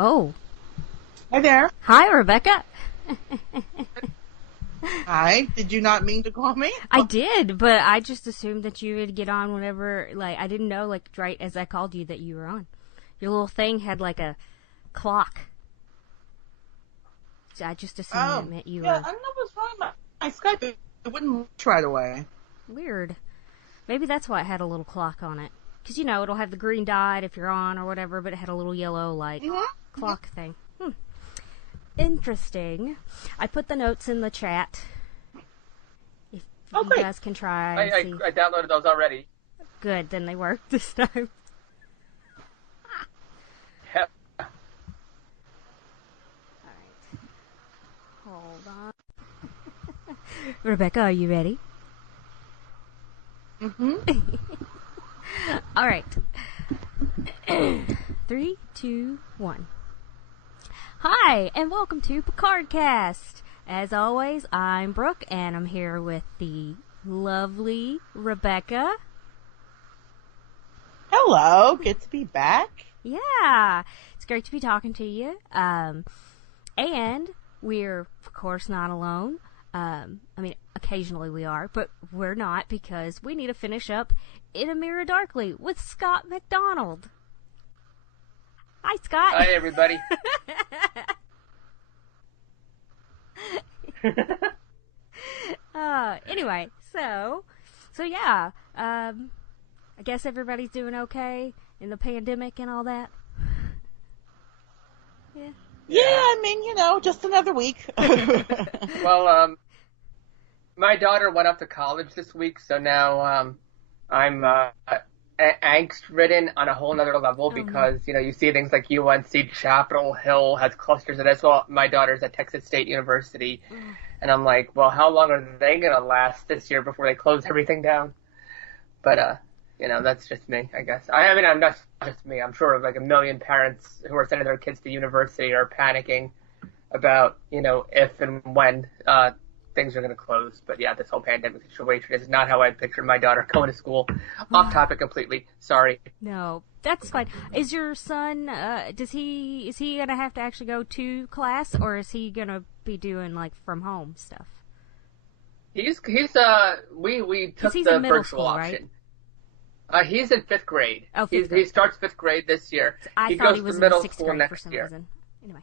Oh. Hi there. Hi, Rebecca. Hi. Did you not mean to call me? I did, but I just assumed that you would get on whenever, I didn't know, right as I called you that you were on. Your little thing had, a clock. So I just assumed that meant you were... I don't know what's wrong with my Skype. It wouldn't work right away. Weird. Maybe that's why it had a little clock on it. Because, it'll have the green dot if you're on or whatever, but it had a little yellow, clock thing. Interesting. I put the notes in the chat. If you guys can try. I downloaded those already. Good, then they work this time. Yep. Alright. Hold on. Rebecca, are you ready? Mm-hmm. Alright. 3, 2, 1. Hi, and welcome to Picard Cast. As always, I'm Brooke, and I'm here with the lovely Rebecca. Hello, good to be back. Yeah, it's great to be talking to you. And we're, of course, not alone. Occasionally we are, but we're not because we need to finish up In a Mirror Darkly with Scott MacDonald. Hi, Scott. Hi, everybody. Anyway, so yeah, I guess everybody's doing okay in the pandemic and all that. Yeah. Yeah, I mean, just another week. Well, my daughter went off to college this week, so now I'm angst-ridden on a whole nother level because, you see things like UNC Chapel Hill has clusters of this. Well, my daughter's at Texas State University, and I'm like, well, how long are they going to last this year before they close everything down? But, that's just me, I guess. I'm not just me. I'm sure a million parents who are sending their kids to university are panicking about, if and when things are going to close. But yeah, this whole pandemic situation is not how I pictured my daughter going to school. Off topic completely. Sorry. No, that's fine. Is your son, is he going to have to actually go to class, or is he going to be doing from home stuff? We took the virtual school, option. Right? He's in 5th grade. Oh, fifth grade. He starts 5th grade this year. I he thought goes he was to middle in 6th school grade next for some year. reason. Anyway.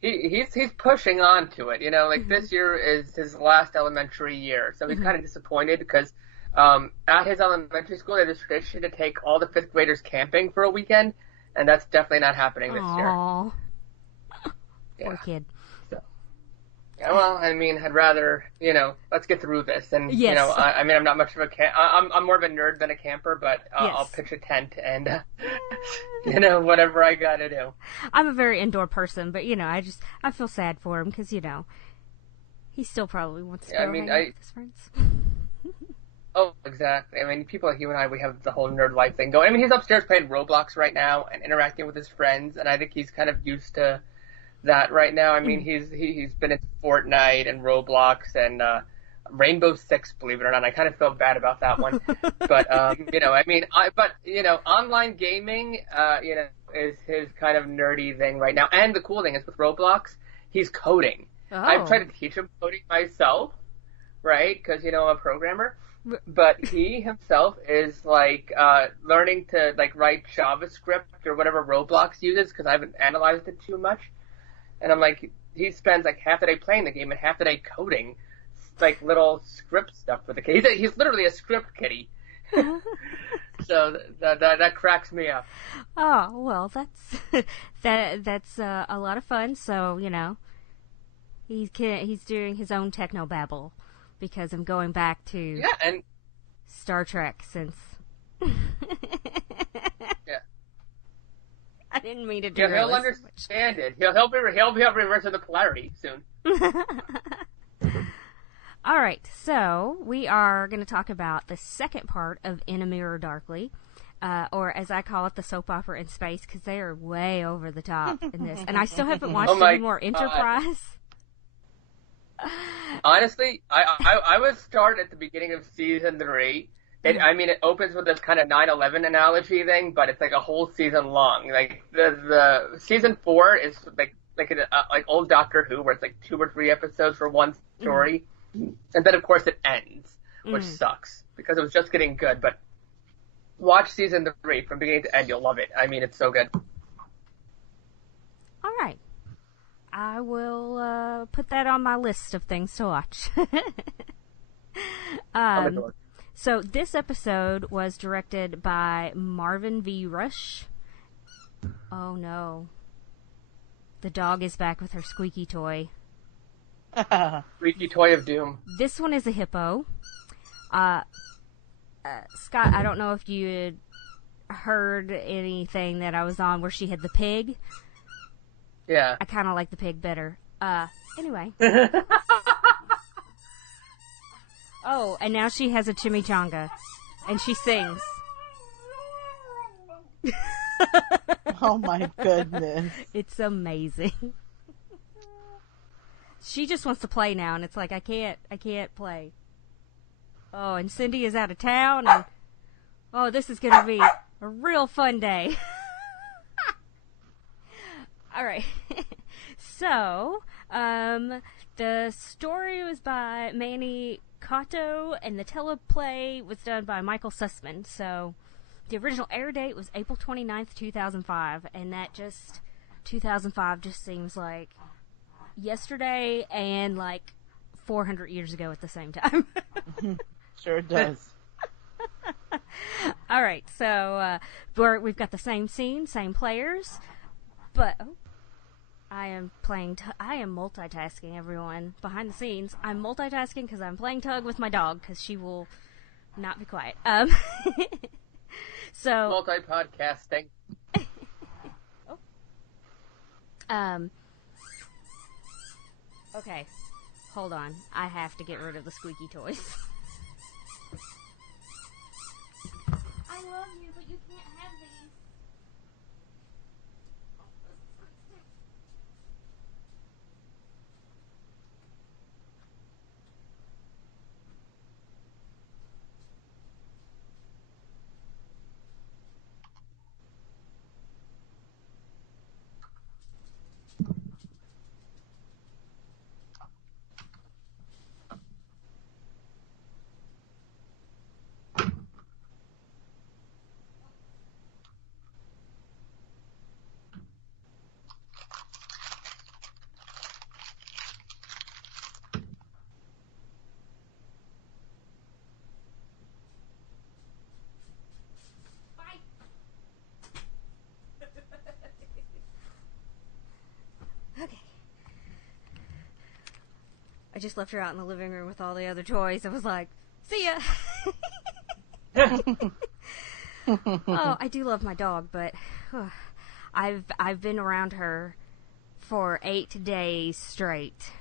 He's pushing on to it, this year is his last elementary year, so he's kind of disappointed because at his elementary school they have this tradition to take all the 5th graders camping for a weekend, and that's definitely not happening this year. Aww. Yeah. Poor kid. So, yeah, well, I'd rather, let's get through this, and yes. I'm not much of a I'm more of a nerd than a camper, but yes. I'll pitch a tent and whatever I gotta do. I'm a very indoor person, but I feel sad for him because he still probably wants to go hang out with his friends. Oh, exactly. People like you and I, we have the whole nerd life thing going. He's upstairs playing Roblox right now and interacting with his friends, and I think he's kind of used to that right now. He's been into Fortnite and Roblox and Rainbow Six, believe it or not. I kind of feel bad about that one, but online gaming, is his kind of nerdy thing right now. And the cool thing is with Roblox, he's coding. Oh. I've tried to teach him coding myself, right? Because I'm a programmer. But he himself is learning to write JavaScript or whatever Roblox uses because I haven't analyzed it too much. And I'm he spends half the day playing the game and half the day coding little script stuff with the kid. He's literally a script kitty. So that cracks me up. Oh, well, that's a lot of fun. So, he's doing his own technobabble because I'm going back to and Star Trek since I didn't mean to do he'll understand it. He'll be able to reverse the polarity soon. All right, so we are going to talk about the second part of In a Mirror Darkly, or as I call it, the soap opera in space, because they are way over the top in this. And I still haven't watched any more Enterprise. Honestly, I would start at the beginning of season 3, It opens with this kind of 9/11 analogy thing, but it's like a whole season long. Like the season 4 is like old Doctor Who, where it's like 2 or 3 episodes for one story, and then of course it ends, which sucks because it was just getting good. But watch season 3 from beginning to end; you'll love it. I mean, it's so good. All right, I will put that on my list of things to watch. So this episode was directed by Marvin V. Rush. Oh no. The dog is back with her squeaky toy. Squeaky toy of doom. This one is a hippo. Scott, I don't know if you had heard anything that I was on where she had the pig. Yeah. I kind of like the pig better. Anyway. Oh, and now she has a chimichanga. And she sings. Oh my goodness. It's amazing. She just wants to play now, and it's like, I can't play. Oh, and Cindy is out of town, and oh, this is gonna be a real fun day. Alright. So, the story was by Manny Cotto, and the teleplay was done by Michael Sussman. So, the original air date was April 29th, 2005, and 2005 just seems like yesterday and like 400 years ago at the same time. Sure does. Alright, so we've got the same scene, same players, but I am multitasking, everyone. Behind the scenes, I'm multitasking because I'm playing tug with my dog because she will not be quiet. So multi-podcasting. Okay, hold on. I have to get rid of the squeaky toys. I love you, but you can't have these. Okay. I just left her out in the living room with all the other toys. I was like, see ya! Oh, I do love my dog, but I've been around her for 8 days straight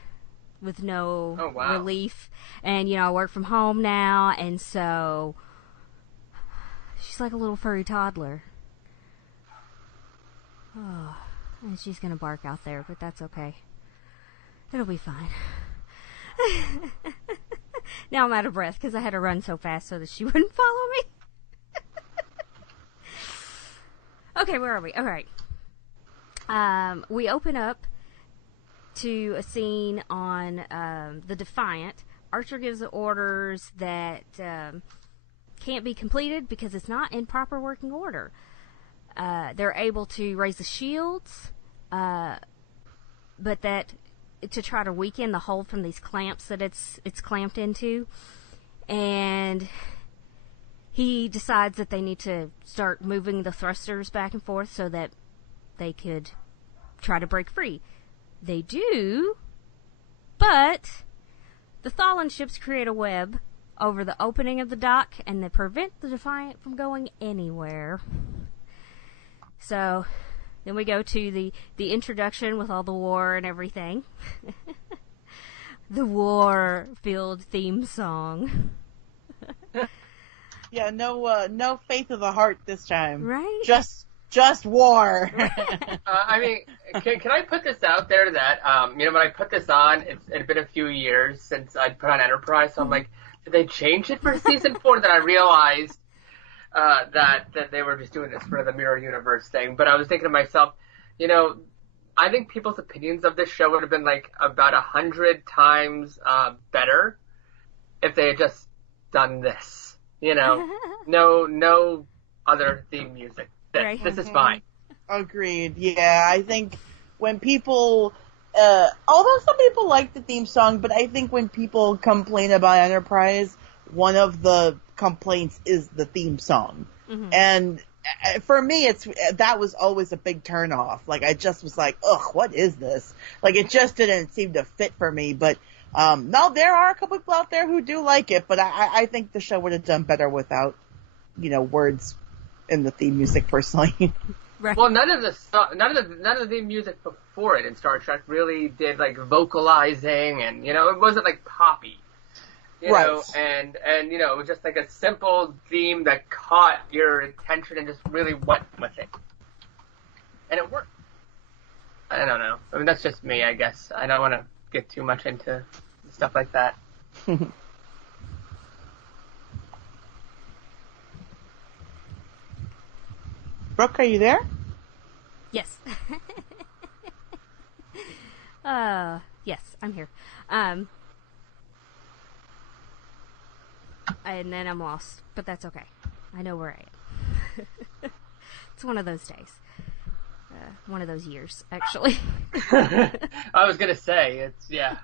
with no relief. And, I work from home now, and so she's like a little furry toddler. Oh. And she's gonna bark out there, but that's okay. It'll be fine. Now I'm out of breath because I had to run so fast so that she wouldn't follow me. Okay, where are we? Alright. We open up to a scene on the Defiant. Archer gives the orders that can't be completed because it's not in proper working order. They're able to raise the shields, but that to try to weaken the hold from these clamps that it's clamped into, and he decides that they need to start moving the thrusters back and forth so that they could try to break free. They do, but the Thalan ships create a web over the opening of the dock, and they prevent the Defiant from going anywhere. So, then we go to the introduction with all the war and everything. The war-filled theme song. Yeah, no faith of the heart this time. Right? Just war. I mean, can I put this out there that, when I put this on, it had been a few years since I'd put on Enterprise, so I'm like, they changed it for season 4. Then I realized that they were just doing this for the mirror universe thing. But I was thinking to myself, I think people's opinions of this show would have been like about 100 times better if they had just done this. No other theme music. This is fine. Agreed. Yeah, I think when people, although some people like the theme song, but I think when people complain about Enterprise, one of the complaints is the theme song. Mm-hmm. And for me, that was always a big turnoff. Like, I just was like, ugh, what is this? Like, it just didn't seem to fit for me. But, no, there are a couple people out there who do like it, but I think the show would have done better without, words in the theme music, personally. Right. Well, none of the theme music before it in Star Trek really did like vocalizing, and it wasn't like poppy, right? And it was just like a simple theme that caught your attention and just really went with it, and it worked. I don't know. I mean, that's just me, I guess. I don't want to get too much into stuff like that. Brooke, are you there? Yes. Yes, I'm here. And then I'm lost, but that's okay. I know where I am. It's one of those days. One of those years, actually. I was gonna say, yeah.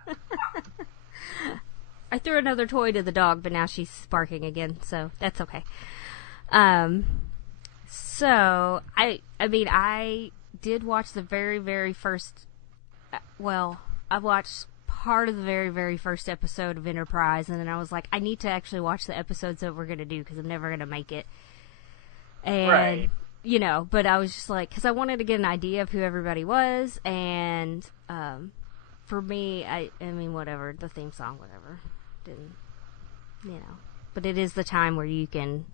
I threw another toy to the dog, but now she's barking again, so that's okay. So, I did watch the very, very first, I watched part of the very, very first episode of Enterprise, and then I was like, I need to actually watch the episodes that we're going to do, because I'm never going to make it. And, right. But I was just like, because I wanted to get an idea of who everybody was, and, for me, I mean, whatever, the theme song, whatever, didn't, but it is the time where you can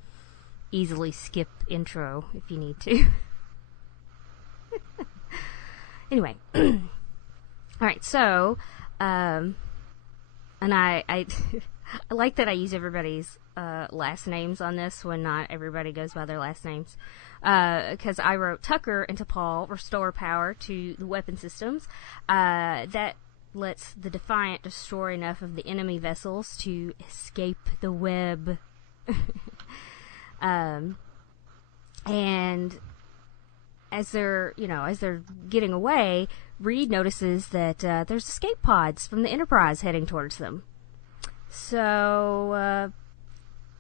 easily skip intro if you need to. Anyway. Alright, so, and I I like that I use everybody's last names on this when not everybody goes by their last names. Because I wrote Tucker and T'Pol restore power to the weapon systems. That lets the Defiant destroy enough of the enemy vessels to escape the web. And as they're getting away, Reed notices that there's escape pods from the Enterprise heading towards them. So,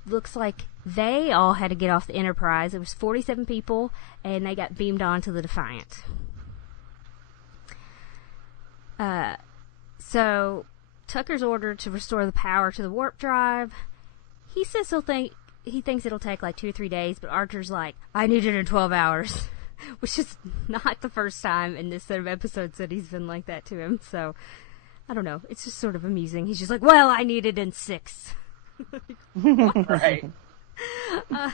looks like they all had to get off the Enterprise. It was 47 people, and they got beamed onto the Defiant. So, Tucker's ordered to restore the power to the warp drive. He says he thinks it'll take like 2 or 3 days, but Archer's like, I need it in 12 hours. Which is not the first time in this set of episodes that he's been like that to him, so I don't know. It's just sort of amusing. He's just like, well, I need it in 6. Right. I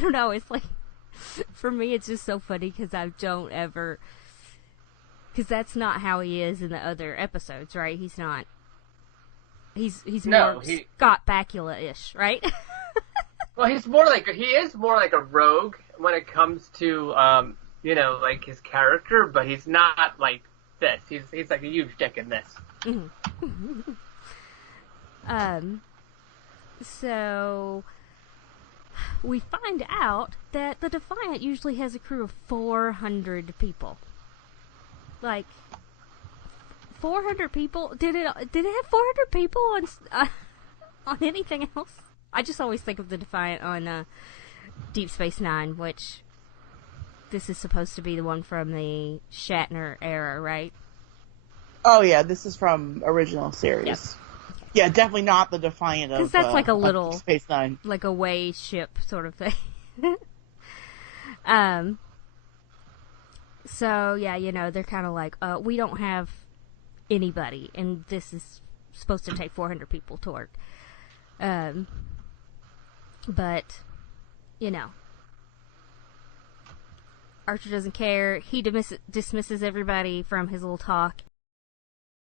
don't know. It's like, for me, it's just so funny because because that's not how he is in the other episodes, right? He's not. He's more Scott Bakula-ish, right? Well, he is more like a rogue when it comes to like his character, but he's not like this. He's like a huge dick in this. Mm-hmm. So we find out that the Defiant usually has a crew of 400 people. Like 400 people? Did it have 400 people on anything else? I just always think of the Defiant on Deep Space Nine, which this is supposed to be the one from the Shatner era, right? Oh yeah, this is from original series. Yep. Yeah, definitely not the Defiant of. Because that's like a little Deep Space Nine, like a way ship sort of thing. So yeah, they're kind of like, we don't have anybody, and this is supposed to take 400 people to work. But, Archer doesn't care. He dismisses everybody from his little talk,